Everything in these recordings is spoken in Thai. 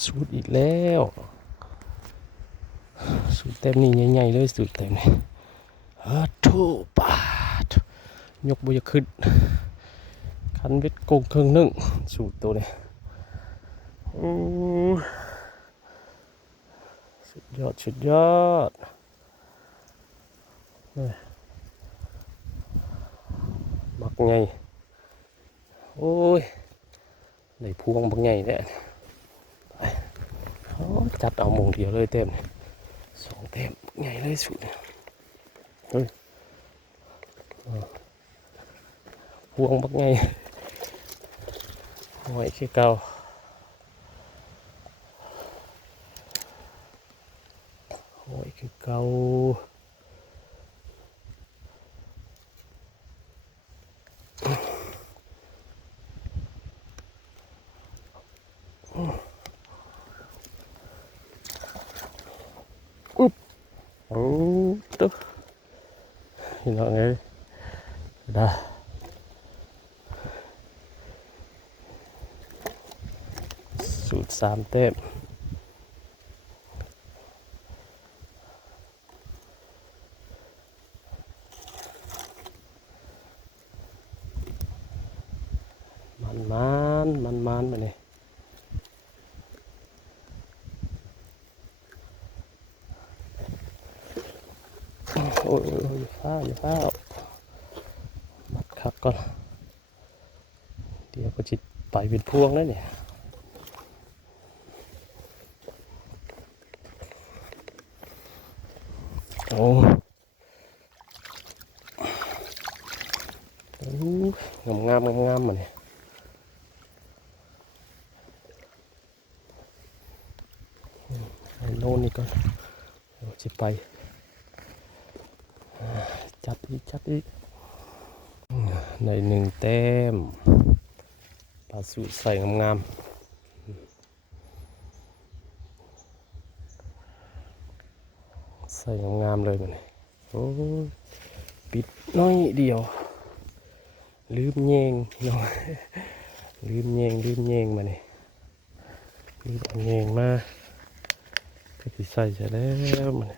สูตรอีกแล้วสูตรเต็มนี่ใหญ่ๆเลยสูตรเต็มนี่ทูปาดยกบุยขึ้นคันเวทโกงเครื่องนึ่งสูตรตัวนี้สุดยอดสุดยอดบักไงโอ้ยในพวงบักไงเนี่ยจัดเอาหมงเดียวเลยเต็มสองเต็มไงเลยสุดเฮ้ยพวงบักไงหอยขี้เก่าหอยขี้เก่าอุ๊บโอ้ตุ๊กพี่น้องเอ้ยได้สูตรสามเต็มมันมาเนี่ยโอ้ยอย่าฟ้ามัดคักก่อนเดี๋ยวก็จิตไปเป็นพวงแล้วเนี่ยโอ้งามมาเนี่ยโน่นนี่ก่อนเดี๋ยวจะไปจัดอีกในหนึ่งเต็มปลาสูใส่งามใส่งามเลยมันโอ้ปิดน้อยเดียวลืมแยงน้อยลืมแยงมาเนี่ยลืมแยงมาก็จะใส่ใช่แล้วมัน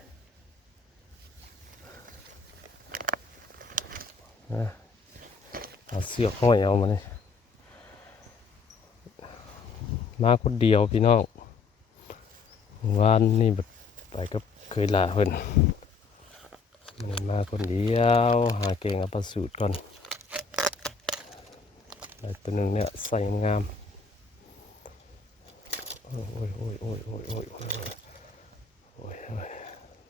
เอาเสือกห้อยเอามาเลยมาคนเดียวพี่น้องวันนี้แบบไปก็เคยลาเพิ่นมันมาคนเดียวหาเก่งเอาปลาสูตรก่อนได้ตัวหนึ่งเนี่ยใส่งามโอ้ย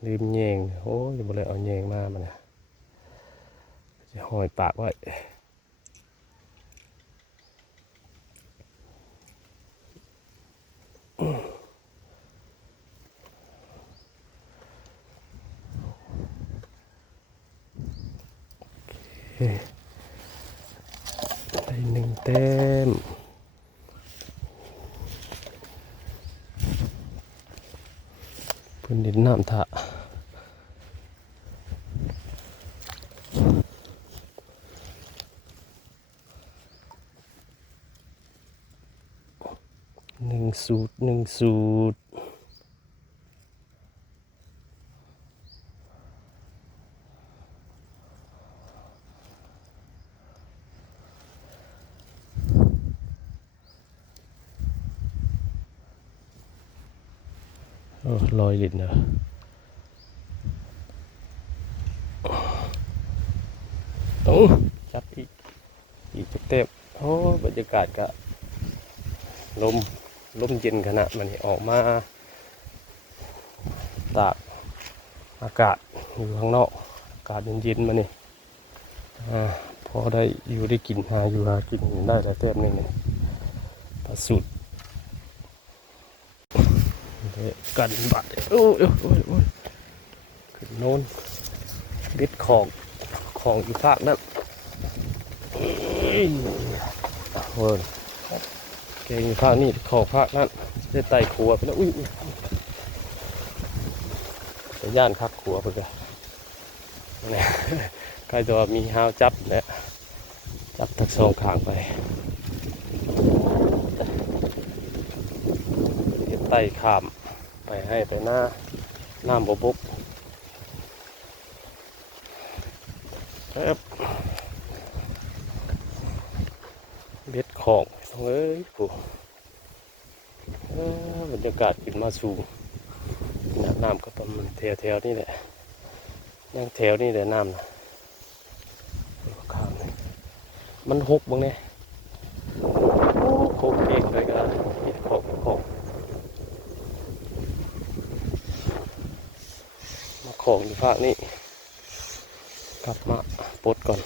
ลืมแยงโอ้ยบ่เลยเอาแยงมามันเนี่ยจะห้อยปากไว้ได้หนึ่งเต็มพื้นดินน้ำทะหนึ่งสูตรลอยลิ้นเนอะต้องจับอีกเต็มโอ้บรรยากาศก็ลมเย็นขนาดมันออกมาตากอากาศอยู่ข้างนอกอากาศเย็นๆมานี่พอได้อยู่ได้กินหากินได้แต่เต็มนี่เนี่ยปลาสูตรกันบัดโอ้ยขึ้นโน้นบิดของอยู่ภาคนั้นเวิร์นเก่งอยู่ภาคนี้ของภาคนั้นได้ไต่ขัวไปแล้วอุ้ยแต่ย่านคักขัวไปเลยนี่ใครตัวมีฮาวจับเนี่ยจับทั้งสองข้างไป ไต่ข้ามไปให้ไปหน้าน้ำบบกเบ็ดของเอ้ยผู้บรรยากาศขึ้นมาสูงน้ำก็ประมาณแถวนี่แหละนั่งแถวนี่แหละน้ำนะข้ามเลยมันหกบ้างเนี่ยโคกเก่งเลยกันเบ็ดของมาของอยู่ภาคนี้กลับมาปลดก่อน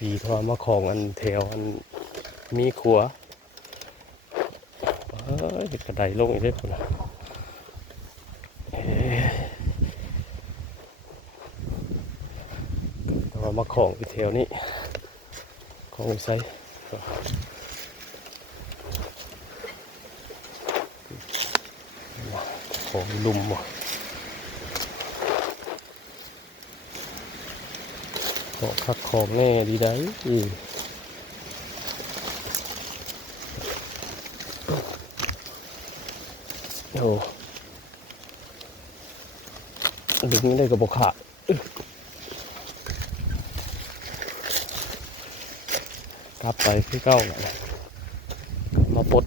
ดีทว่ามาของอันแถวอันมีขัวกระไดลงอีกได้คนละเรามาของอีแถวนี้ของอีไซของลุมว่ะของคักของแน่ดีได้โอ้ดึงไม่ได้กับบกขาดกลับไปที่เก้ามาปลด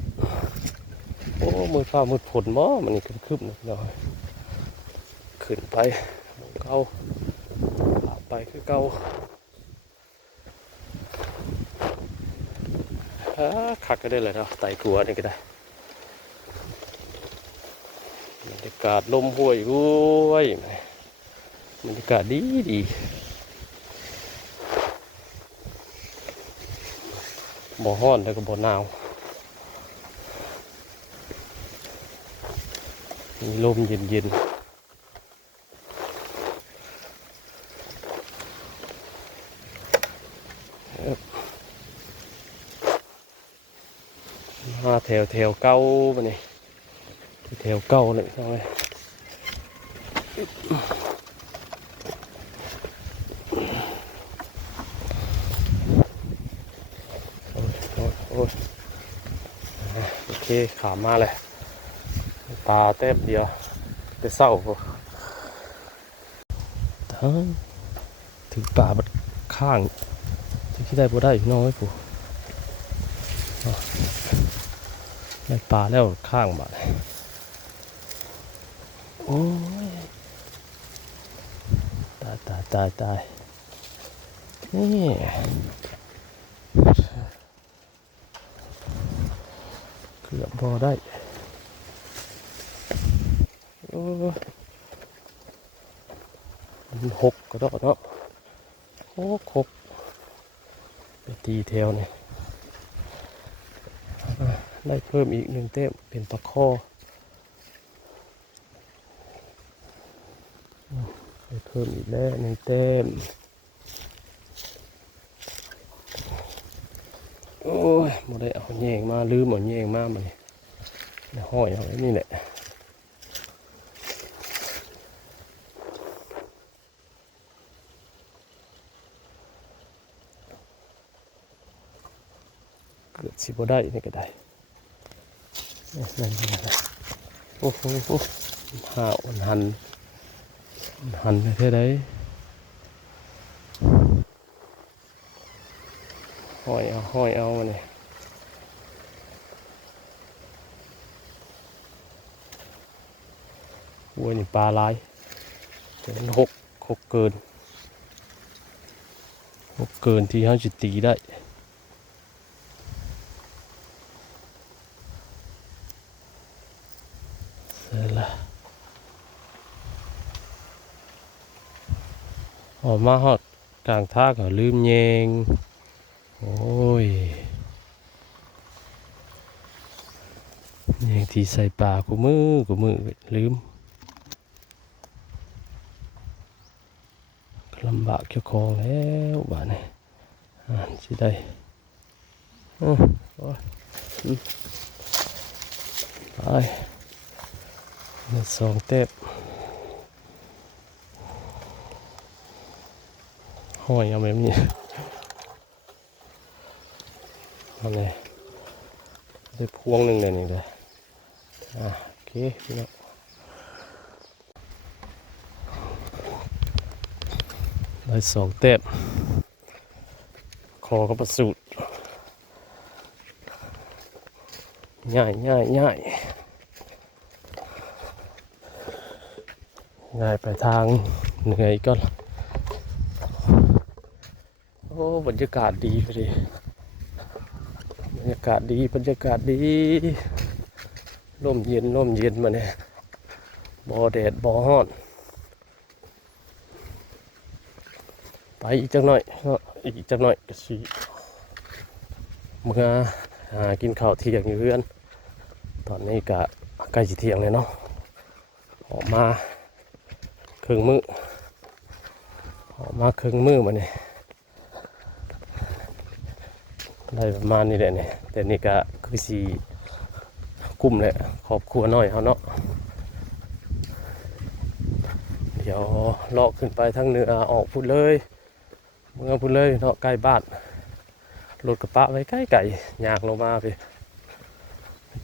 โอ้มือฟ้ามือฝนบ่มันนี่คืบๆนะเนาะขึ้นไปเก้าไปคือเก้าขักก็ได้เลยเนาะไต่กลัวนี่ก็ได้บรรยากาศลมห้วยด้วยบรรยากาศดีบ่ฮ้อนแล้วก็บ่หนาวมีลมเย็นมาแถวเก้ามาเนี่ยแถวเก้าเลยใช่ไหมโอเคขามาเลยปลาเต็มเดียวไปเศร้าถึงป่าบัดข้างที่ได้บ่ได้น้อยผู้ได้ปลาแล้วข้างบัดโอ้ยตายนี่เกือบพอได้โอ้มันหกก็ได้เนาะโอ้ครบไปตีแถวเนี่ยได้เพิ่มอีก1 เต้มเป็นปลาข้อได้เพิ่มอีกแล้ว1 เต้มโอ้ยไม่ได้เอาแยงมาลืมเอาแยงมามันห้อยเอาไว้นี่แหละเกิดสิบ่ได้นี่ก็ได้นั่นโอ้โหหาอ่อนหันเท่าไรห้อยเอามาเนี่ยวัวนี่ปลาลายแต่มันหกเกินที่เขาจะตีได้เสร็จละออกมาฮอดกลางท่าก็ลืมแยงโอ้ยแยงที่ใส่ปลากูมือลืมลำบากเจ้าของแล้วบ้านนี้สิได้ไป2 เต้มห้อยเอาแบบนี้เอาเลยได้พวงหนึ่งเลยนี่เลย โอเคพี่น้องได้2 เต็มคอก็ประสูตรง่ายง่ายง่ายง่ายไปทางเหนื่อยก็โอ้บรรยากาศดีพอดีบรรยากาศดีบรรยากาศดีร่มเย็นร่มเย็นมาเนี่ยบ่แดดบ่ร้อนไปอีกจังหน่อยอีกจังหน่อยก็สิเมื่อหากินข้าวเที่ยงอยู่เพื่อนตอนนี้ก็ใกล้สิเที่ยงเลยเนาะออกมาครึ่งมื้อมาเนี่ยได้ประมาณนี้แหละเนี่ยแต่นี่ก็คือสีกุ้มแหละครอบครัวน้อยเขาเนาะเดี๋ยวเลาะขึ้นไปทางเหนือออกพูดเลยเมืองพูดเลยเนาะใกล้บ้านรถกระบะไว้ใกล้ไก่ยากลงมาไป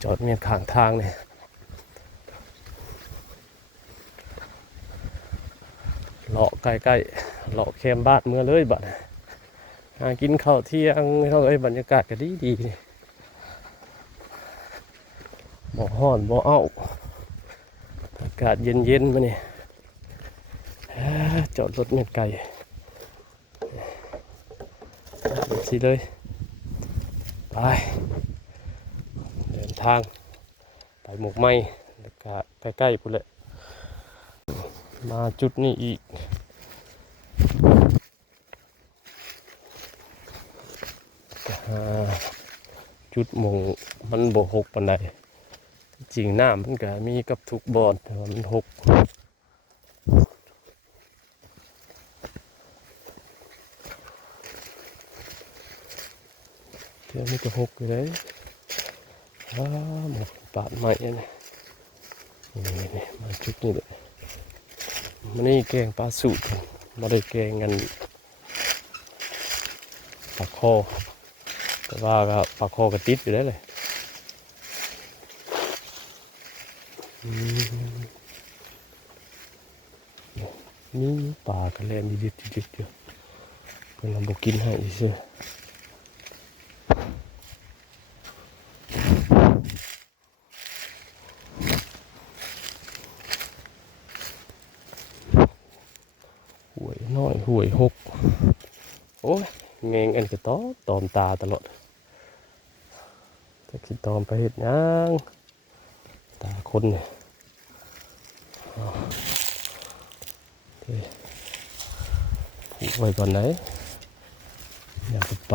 จอดเมียนข้างทางเนี่ยเลาะใกล้ๆเลาะแคมบ้านเมื่อเลยบัดหากินข้าวเที่ยงเขาบรรยากาศก็ดีบ่ฮ้อนบ่อ้าวอากาศเย็นๆมาเนี่ยจอดรถเมียนไก่สิเลยไปเดินทางไปหมกไม้แล้วก็ใกล้ๆพุ่นแหละมาจุดนี้อีกจุดหมงมันบ่หกปานใดจริงน้ำมันก็มีกับทุกบ่อนแต่ว่ามันหกเที่ยวนี้ก็หกอยู่เลยหมกปาดใหม่เนี่ยนี่มาจุดนี้เลยมันนี่แกงปลาสูตรมาได้แกงกันปลาคอแต่ว่าก็ปลาคอกระติดอยู่ได้เลยนี่ปลากระเลนยืดอยู่เพื่อนเราบอกกินให้เชื่อหวยน้อยหวยหกโอ้ยเงงอันก็ตอมตาตลอดถ้าคิดตอมไปเห็ดยังตาคนเนี่ยผูกไว้ก่อนไหนอย่าไป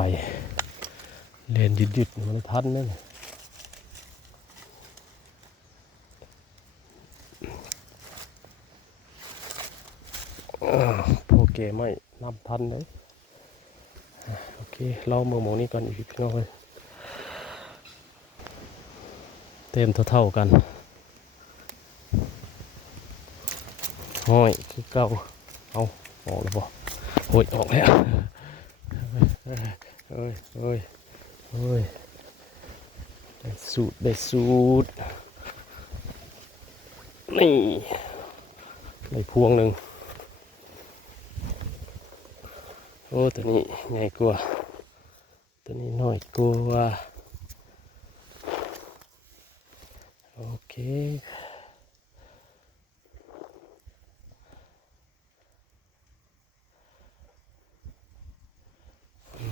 เรียนหยุดมันทันนั่นโอเคไม่นับทันเลยโอเคเราเมื่อมองนี้ก่อนอีกพี่น้องเลยเต็มเท่ากันห้อยคือเก่าเอาออกแล้วบ่โอ้ยออกแล้วเอ้ยได้สูตรนี่ได้พวงหนึ่งโอ้ตัวนี้ใหญ่กว่าตัวนี้น้อยกว่าโอเค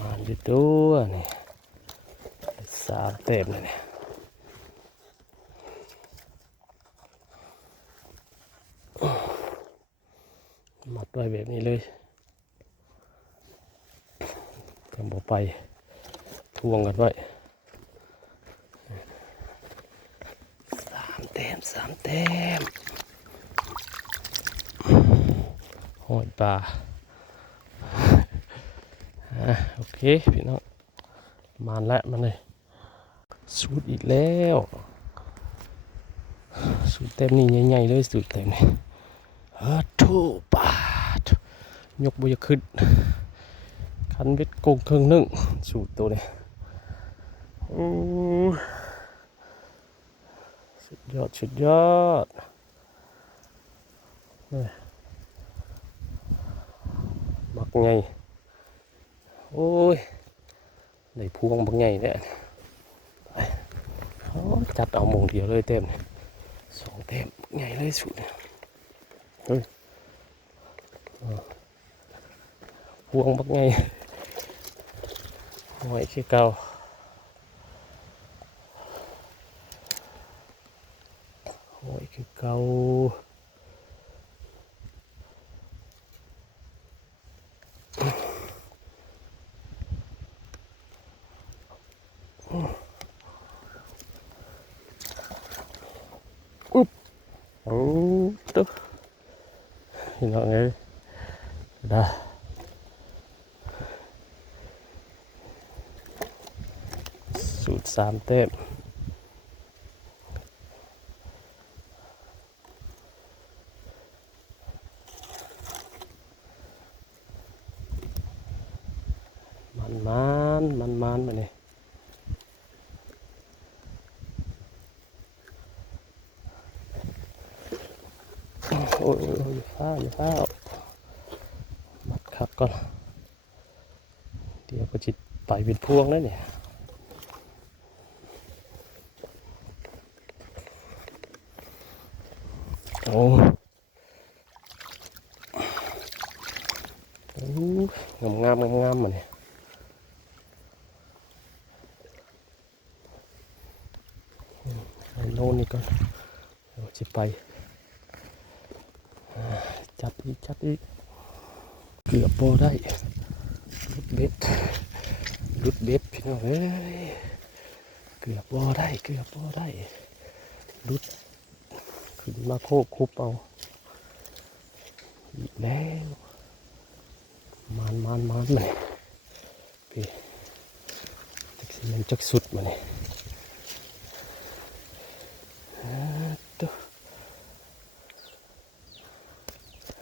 มาดูตัวนี่3 เต็มเลยเนี่ยมัดไว้แบบนี้เลยทำบ่ไปทวงกันไว้3 เต็มหอยปลาโอเคพี่น้องมาแล้วมันเลยสูตรอีกแล้วสูตรเต็มนี่ใหญ่ๆเลยสูตรเต็มนี่ทูปาดยกบุยขึ้นคันเบ็ดกงเครื่องนึ่งสูตรตัวนี้ สุดยอดสุดยอดนี่บักไงโอ้ยได้พวงบักไงเนี่ยโอ้จัดเอาหมงเดียวเลยเต็มสองเต็มไงเลยสุดเฮ้ยพวงบักไงหอยขี้เก่าหอยขี้เก่าอุ๊บโอ้ตุ๊พี่น้องเอ้ยได้สูตร3 เต็มมันมาเนี่ยโอ้ยอย่าฟ้ามัดขัดก่อนเดี๋ยวก็จิตไปเป็นพวงแล้วเนี่ยโอ้งามมาเนี่ยโน่นนี่ก่อนเดี๋ยวจะไปจัดอีกเกือบโบได้รุดเบ็ดพี่น้องเอ้ยเกือบโบได้รุดขึ้นมาโคกคุบเอาอีกแล้วมันเลยพี่จักสิมันจักสุดมาเนี่ย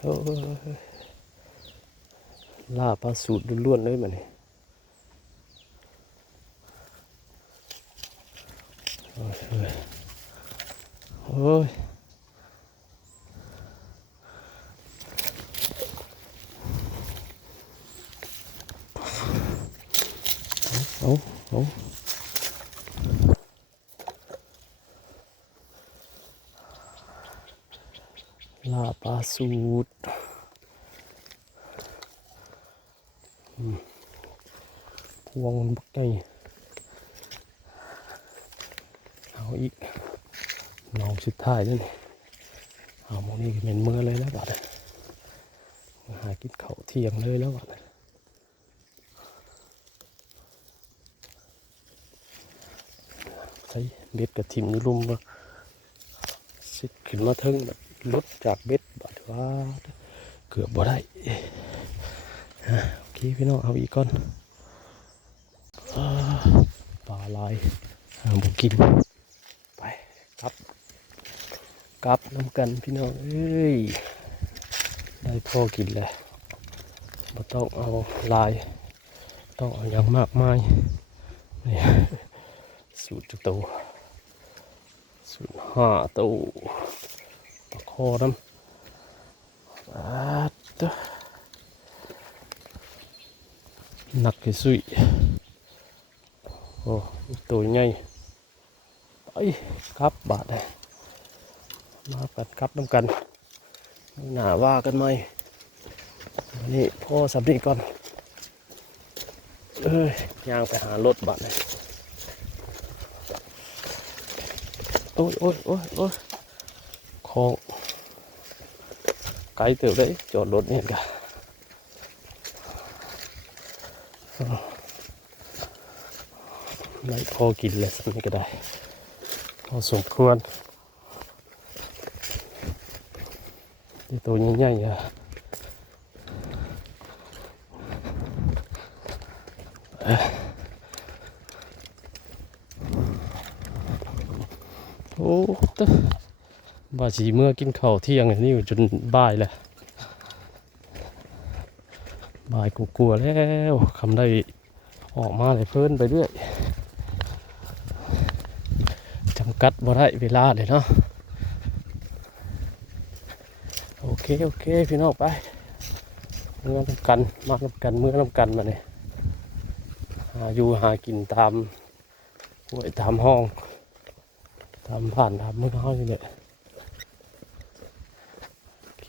โอ้ลาปลาสูตรล้วนๆเลยมันนี่โอ้ยเอาลาปลาสูตรพวงบักไงเอาอีกน้องสุดท้ายนั่นเอาโมนี่เป็นเมื่อเลยแล้วบัดหากินข้าวเที่ยงเลยแล้วบัดใช้เบ็ดกระถิ่นลุ่มว่าสิขึ้นมาทึ่งแบบลดจากเบ็ดบัดว่าเกือบบ่ได้โอเคพี่น้องเอาอีกก่อนปลาลายบุกินไปกลับน้ำกันพี่น้องเอ้ยได้พอกินเลยไม่ต้องเอาลายต้องเอาอย่างมากมายนี่สูตรตัวสูตร5 ตัวปลาคอน้ำหนักที่สุดโอ้ตัวใหญ่ไปครับบาทเลยมากัดครับน้ำกันหนาว่ากันไหมนี่พ่อสับนี่ก่อนย่างไปหารถบาทเลยโอ้ยของไกลเติบได้จอดรถนี่กันไม่พอกินเลยสักนิดก็ได้พอสมควรตัวใหญ่ๆโอ้ตะบ่าสีเมื่อกินข้าวเที่ยงนี่จนบ่ายแหละบ่ายกลัวแล้วคำได้ออกมาเลยเพิ่นไปเรื่อยจำ กัสบ่ได้เวลาเลยเนาะโอเคพี่น้องไปเมื่อน้ำกันมาน้ำกันเมื่อน้ำกันมาเนี่ยหาอยู่หากินตามห้วยตามห้องตามผ่านตามเมื่อห้องนี่แหละโอเค